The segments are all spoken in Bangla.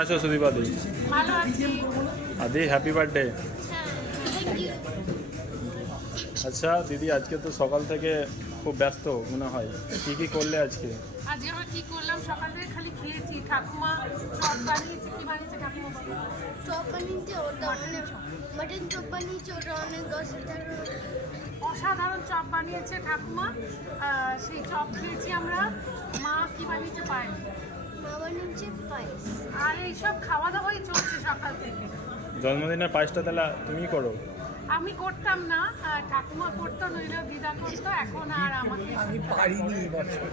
আছো সুদীপ আদি? ভালো আছি। আদি হ্যাপি বার্থডে। Thank you. আচ্ছা দিদি, আজকে তো সকাল থেকে খুব ব্যস্ত মনে হয়, কি কি করলে আজকে? আজকে আমরা কি করলাম, সকাল থেকে খালি খেয়েছি। ঠাকুমা চপ বানিয়েছে। কি বানিয়েছে ঠাকুমা? চপ বানিয়েছে, ওটা অনেক মাটন চপ বানিয়েছে, ওটা অনেক অসাধারণ চপ বানিয়েছে ঠাকুমা। সেই চপ খেয়েছি আমরা। মা কি বানিয়েছে? পায়েস। মা বানিয়েছে পায়েস। আর এইসব খাওয়া দাওয়াই চলছে সকাল থেকে। জন্মদিনের পায়েসটা তাহলে তুমি করো? আমি করতাম না, ঠাকুমা করতো, নইলেও দিদা করতো। এখন আর আমাকে আমি পারিনি এবছর।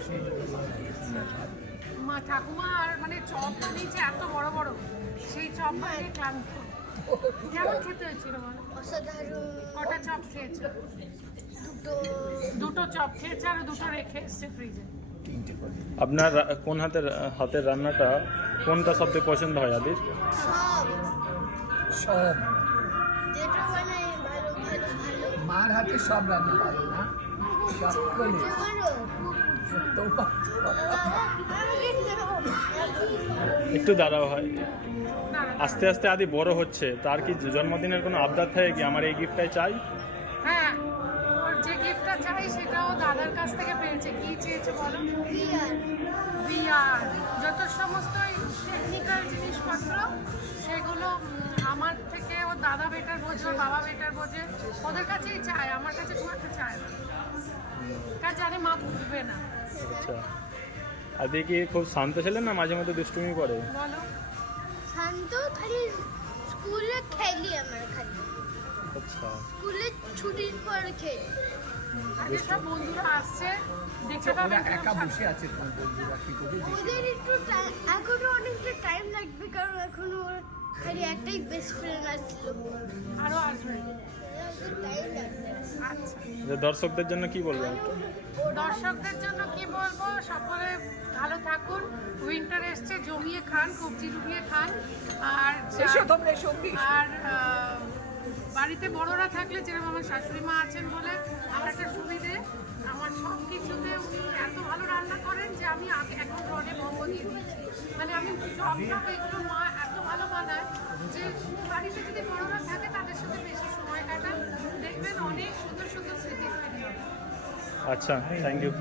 মা ঠাকুমা আর মানে চপ বানিয়েছে এত বড় বড়, সেই চপ বানিয়ে ক্লান্ত। কেমন খেতে হয়েছিল বলো? অসাধারণ। কটা চপ খেয়েছো? দুটো চপ খেয়েছে, আর দুটো রেখে এসছে ফ্রিজে। আপনার কোন হাতের রান্নাটা কোনটা সবথেকে পছন্দ হয় আদির? সব সব যেটা বানাই ভালো ভালো ভালো। মার হাতে সব রান্না ভালো না, সব করে তোমারও একটু দাঁড়াও হয়, আস্তে আস্তে আদি বড় হচ্ছে, তার কি জন্মদিনের কোনো আবদার থাকে কি আমার এই গিফটটাই চাই? হ্যাঁ, ওর যে গিফটটা চাই সেটাও দাদার কাছ থেকে পেয়েছে। কি চেয়েছে বলো? VR, যত সমস্ত টেকনিক্যাল জিনিসপত্র সেগুলো আমার থেকে ওর দাদা বেটার বোঝে, ওর বাবা বেটার বোঝে, ওদের কাছেই চায়, আমার কাছে খুব একটা চায় না, কারণ জানে মা বুঝবে না। আচ্ছা, আদি কি খুব শান্ত ছিলেন না মাঝে মধ্যে দুষ্টুমি করে? বলো। শান্ত, খালি স্কুলে খেলি, আমার খালি আচ্ছা, স্কুলে ছুটির পর খেলি। আগে সব বন্ধুরা আসছে, দেখতে ওরা পাবেন একা বসে আছে, তোর বন্ধুরা কি করে দেখে? ওদের একটু এখনো অনেকটা টাইম লাগবে, কারণ এখনো ওর খালি একটাই বেস্ট ফ্রেন্ড আসছিল, আরো আসবে। টাইম লাগবে। আচ্ছা, যে দর্শকদের জন্য কি বলবেন একটু? দর্শকদের জন্য কি বলবো, সকলে ভালো থাকুন। উইন্টার এসছে, জমিয়ে খান, কবজি ডুবিয়ে খান। আর আর বাড়িতে বড়রা থাকলে, যেরকম আমার শাশুড়ি মা আছেন বলে আমার একটা সুবিধে, আমার সব কিছুতে উনি এত ভালো রান্না করেন যে আমি এখন রনে ভঙ্গ দিয়ে দিচ্ছি। মানে আমি সব এগুলো মা এত ভালো বানায় যে বাড়িতে যদি বড়রা থাকে তাদের সাথে বেশি সময় কাটান, দেখবেন অনেক সুন্দর সুন্দর স্মৃতি তৈরি হবে। আচ্ছা, থ্যাংক ইউ।